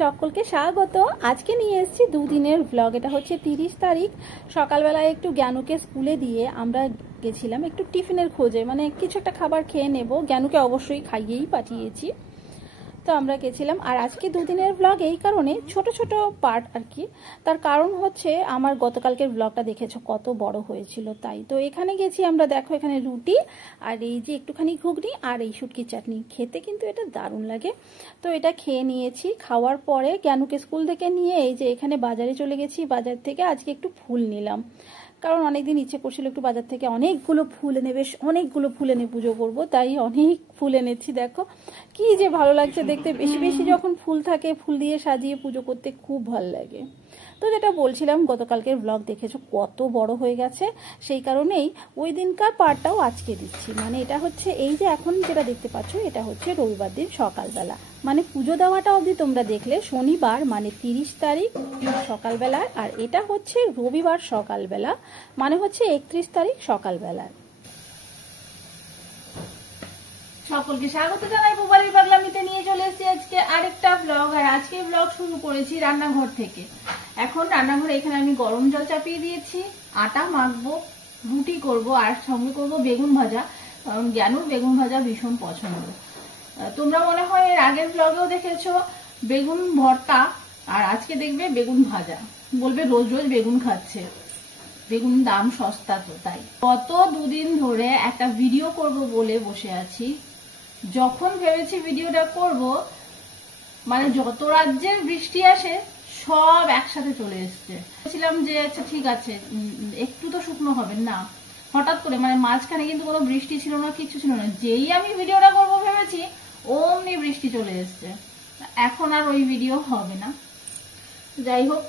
সকলকে স্বাগত। আজকে নিয়ে এসেছি দুদিনের ব্লগ। এটা হচ্ছে 30 তারিখ। সকালবেলায় একটু জ্ঞানুকে স্কুলে দিয়ে আমরা গেছিলাম একটু টিফিনের খোঁজে, মানে কিছু একটা খাবার খেয়ে নেব। জ্ঞানুকে অবশ্যই খাইয়েই পাঠিয়েছি, তো আমরা গেছিলাম। আর আজকে দুদিনের ব্লগ এই কারণে ছোট ছোট পার্ট আর কি। তার কারণ হচ্ছে আমার গতকালকের ব্লগটা দেখেছো কত বড় হয়েছিল, তাই তো এখানে গেছি আমরা। দেখো এখানে রুটি আর এই যে একটুখানি ঘুগনি আর এই শুটকির চাটনি, খেতে কিন্তু এটা দারুণ লাগে। তো এটা খেয়ে নিয়েছি। খাওয়ার পরে জ্ঞানুকে স্কুল থেকে নিয়ে এই যে এখানে বাজারে চলে গেছি। বাজার থেকে আজকে একটু ফুল নিলাম, কারণ অনেকদিন ইচ্ছে করছিল একটু বাজার থেকে অনেকগুলো ফুল এনে, বেশ অনেকগুলো ফুল এনে পুজো করবো, তাই অনেক ফুল এনেছি। দেখো কি যে ভালো লাগছে দেখতে, বেশি বেশি যখন ফুল থাকে ফুল দিয়ে সাজিয়ে পুজো করতে খুব ভালো লাগে। তো যেটা বলছিলাম, গতকালকের ব্লগ দেখেছো কত বড় হয়ে গেছে, সেই কারণেই ওই দিনকার পার্টটাও আজকে দিচ্ছি। মানে এটা হচ্ছে এই যে এখন যেটা দেখতে পাচ্ছ, এটা হচ্ছে রবিবার দিন সকালবেলা, মানে পুজো দেওয়াটা অবধি তোমরা দেখলে শনিবার মানে 30 তারিখ সকালবেলা, আর এটা হচ্ছে রবিবার সকালবেলা মানে হচ্ছে 31 তারিখ সকালবেলা। সকলকে স্বাগত জানাই পুবালির পাগলামিতে। নিয়ে চলে এসেছি আজকে আরেকটা ব্লগ। আর আজকে ব্লগ শুরু করেছি রান্নাঘর থেকে। এখন রান্নাঘরে এখানে আমি গরম জল চাপিয়ে দিয়েছি, আটা মাখবো, রুটি করব আর সঙ্গে করব বেগুন ভাজা, কারণ জ্ঞানুর বেগুন ভাজা ভীষণ পছন্দ। তোমরা মনে হয় এর আগের ব্লগেও দেখেছো বেগুন ভর্তা, আর আজকে দেখবে বেগুন ভাজা। বলবে রোজ রোজ বেগুন খাচ্ছে, বেগুন দাম সস্তা তো তাই। গত দুদিন ধরে একটা ভিডিও করব বলে বসে আছি। যখন ভেবেছি ভিডিওটা করব, মানে যত রাজ্যের বৃষ্টি আসে সব একসাথে চলে এসছে। বলছিলাম যে আচ্ছা ঠিক আছে একটু তো শুকনো হবে না, হঠাৎ করে মানে মাঝখানে কিন্তু কোনো বৃষ্টি ছিল না, কিছু ছিল না। যেই আমি ভিডিওটা করবো ভেবেছি অমনি বৃষ্টি চলে এসছে। এখন আর ওই ভিডিও হবে না। যাই হোক,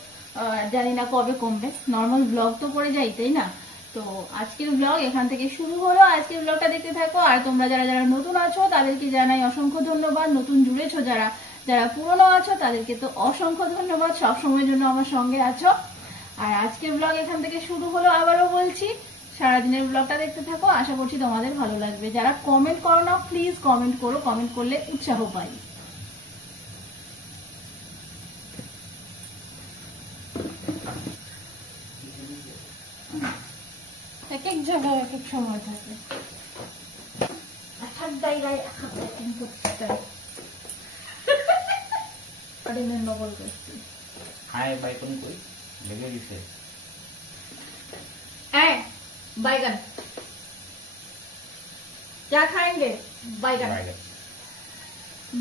জানি না কবে কমবে, নর্মাল ব্লগ তো করে যাই তাই না। তো আজকের ব্লগ এখান থেকে শুরু হলো। আজকের ব্লগটা দেখতে থাকো। আর তোমরা যারা যারা নতুন আছো তাদেরকে জানাই অসংখ্য ধন্যবাদ। নতুন জুড়েছো যারা, যারা পুরনো আছো তাদেরকে তো অসংখ্য ধন্যবাদ, সবসময়ের জন্য আমার সঙ্গে আছো। আর আজকের ব্লগ এখান থেকে শুরু হলো। আবারও বলছি সারাদিনের ব্লগটা দেখতে থাকো, আশা করছি তোমাদের ভালো লাগবে। যারা কমেন্ট করো না প্লিজ কমেন্ট করো, কমেন্ট করলে উৎসাহ পাই। এক এক জায়গায় এক এক সময় থাকে, এক এক জায়গায় এক এক রকম করতে চাই। নকল করছি। हाय बैगन कोई लगे दिसे बैगन क्या खाएंगे? बैगन।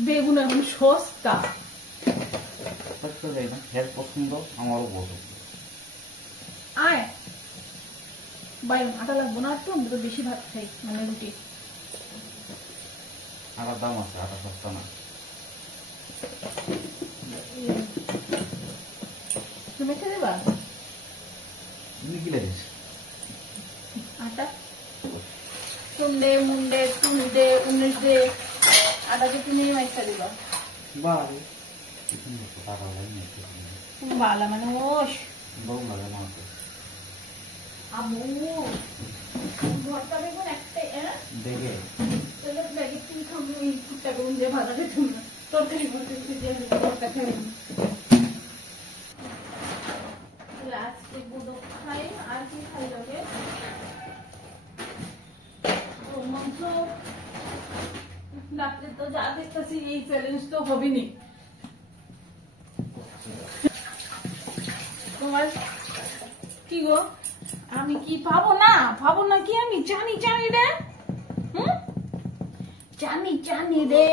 বেগুন এখন সস্তা। সস্তা যায় না, হের পছন্দ আমারও পছন্দ। আয় বাইগন, আটা লাগবো না একটু, আমরা তো বেশি ভাত খাই মানে রুটি। আটার দাম আছে, আটা সস্তা না। তুমি মেখে দেবা? তুমি কি লাগিস আটা তুন্দে মুন্ডে তুন্দে উন্নদে আটাকে তুমি মেখে দিবা। বাড়ি টাকা লাগে বালা মানে ওস গরম লাগে না তো। আম্মু ভর্তা বেগুন একটাই দেখে তাহলে লাগে তুই খাবো এই কুট্টা বেগুন দিয়ে ভাজা দে, তুমি তরকারি করতে দিয়ে ভর্তা খাই। আজকে বুধো খাই, আর কি খাই লাগে মাংস। রাত্রে তো যা দেখতেছি এই চ্যালেঞ্জ তো হবেনি। তোমার কি গো, আমি কি পাবো না কি, আমি জানি রে, জানি রে,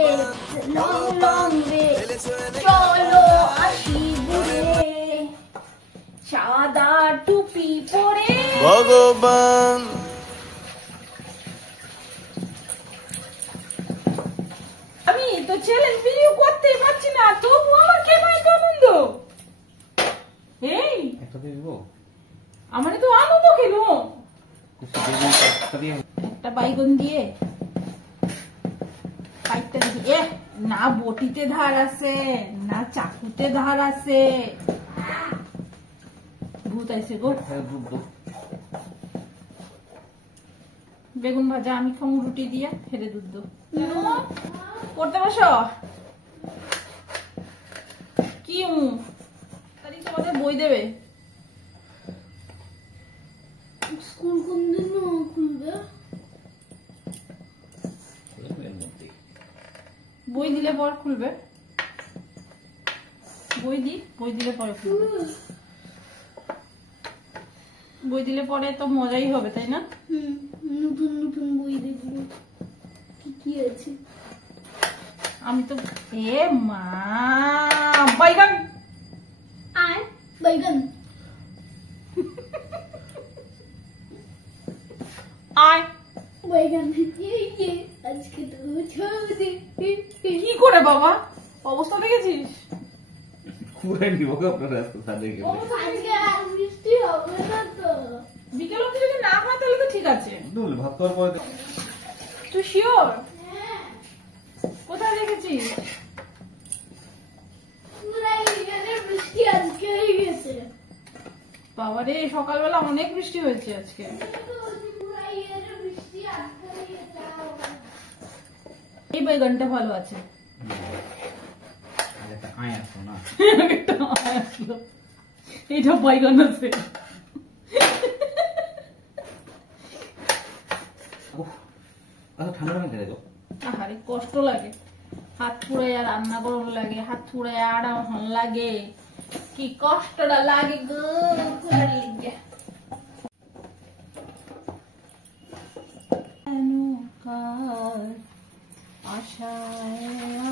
লং লং রে, চলো আসি ঘুরে, সাদা টুপি পরে ভগবান। আমি তো চ্যালেঞ্জ ভিডিও করতেই পারছি না, তবু আমার কেন এত আনন্দ। এই একটা দিব আমার তো আনন্দ কেন? একটা বাইগন দিয়ে কাটতে দিয়ে, না বটিতে ধার আছে না চাকুতে ধার আছে, ভূত আইছে গো। বেগুন ভাজা আমি খামু রুটি দিয়া, ফেলে দুধ পড়তে বসো। কি তোমাদের বই দেবে? স্কুল কোন দিন খুলবে? বই দিলে পর খুলবে। বই দিলে পরে খুলবে। বই দিলে পরে তো মজাই হবে, তাই না? নতুন নতুন বই দেখবো কি আছে। আমি তো মা বাইগান আয় বাইগান আয় বাইগান আজকে তো ছবি কি করে বাবা অবস্থা দেখেছিস? পুরো নিব আপনার রাস্তা দেখে আজকে বৃষ্টি হবে না তো। বিকেল অবধি যদি না হয় তাহলে তো ঠিক আছে। ভাত খাওয়ার পরে তুই শিওর? কোথায় দেখেছিস? বৃষ্টি আজকে হয়ে গেছে। বাবারে সকালবেলা অনেক বৃষ্টি হয়েছে আজকে। এই বেগুনটা ভালো আছে। এইটা বাইগান আছে। ঠান্ডা পানি দেবো। আরে কষ্ট লাগে, হাত পুড়ায় আর রান্না গরম লাগে, হাত পুড়ায় আর হন লাগে, কি কষ্টটা লাগে গো। আশায়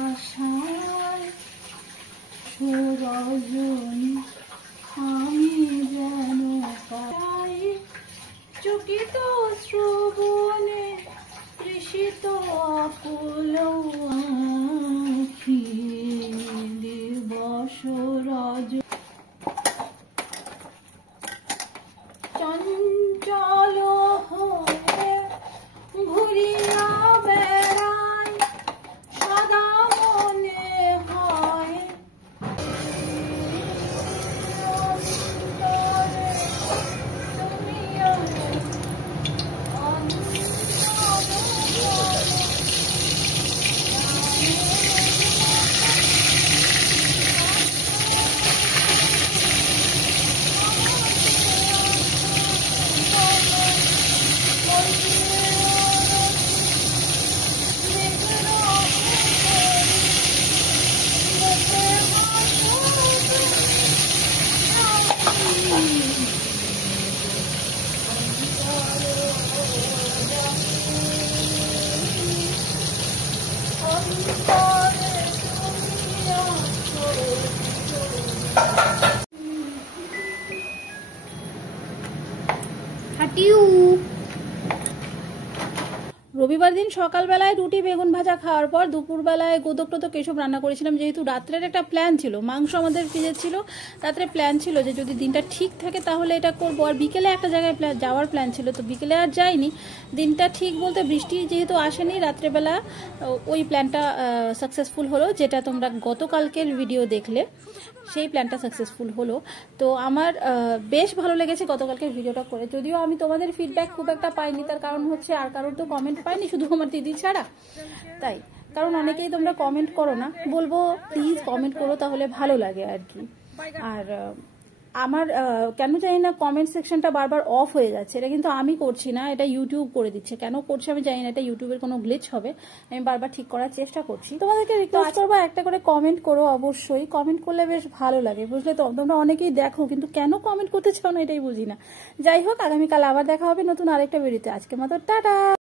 আশায় রজনী আমি যেন পাই, চকিত শ্রবণে তৃষিত আকুল আঁখি দিবস রজ চঞ্চল হয়ে ঘুরিয়া বেড়ায়, সদা মনে হয় রবিবার দিন সকালবেলায় রুটি বেগুন ভাজা খাওয়ার পর দুপুরবেলায় গোদক টোদক এসব রান্না করেছিলাম, যেহেতু রাত্রের একটা প্ল্যান ছিল, মাংস আমাদের ফ্রিজে ছিল, রাত্রে প্ল্যান ছিল যে যদি দিনটা ঠিক থাকে তাহলে এটা করবো। আর বিকেলে একটা জায়গায় যাওয়ার প্ল্যান ছিল, তো বিকেলে আর যাইনি। দিনটা ঠিক বলতে বৃষ্টি যেহেতু আসেনি, রাত্রেবেলা ওই প্ল্যানটা সাকসেসফুল হলো, যেটা তোমরা গতকালকের ভিডিও দেখলে সেই প্ল্যানটা সাকসেসফুল হলো। তো আমার বেশ ভালো লেগেছে গতকালকের ভিডিওটা করে, যদিও আমি তোমাদের ফিডব্যাক খুব একটা পাইনি, তার কারণ হচ্ছে আর কারোর তো কমেন্ট পাইনি, শুধু আমার দিদি ছাড়া। তাই কারণ অনেকেই তোমরা কমেন্ট করো না, বলবো প্লিজ কমেন্ট করো, তাহলে ভালো লাগে আর কি। আর আমার কেন জানি না কমেন্ট সেকশনটা বারবার অফ হয়ে যাচ্ছে, এটা কিন্তু আমি করছি না, এটা ইউটিউব করে দিচ্ছে। কেন করছে আমি জানি না, এটা ইউটিউবের কোনো গ্লিচ হবে, আমি বারবার ঠিক করার চেষ্টা করছি। তোমাদেরকে রিকোয়েস্ট করবো একটা করে কমেন্ট করো, অবশ্যই কমেন্ট করলে বেশ ভালো লাগে, বুঝলে তো। তোমরা অনেকেই দেখো কিন্তু কেন কমেন্ট করতে চাও না এটাই বুঝি না। যাই হোক, আগামীকাল আবার দেখা হবে নতুন আরেকটা ভিডিওতে। আজকের মতো টাটা।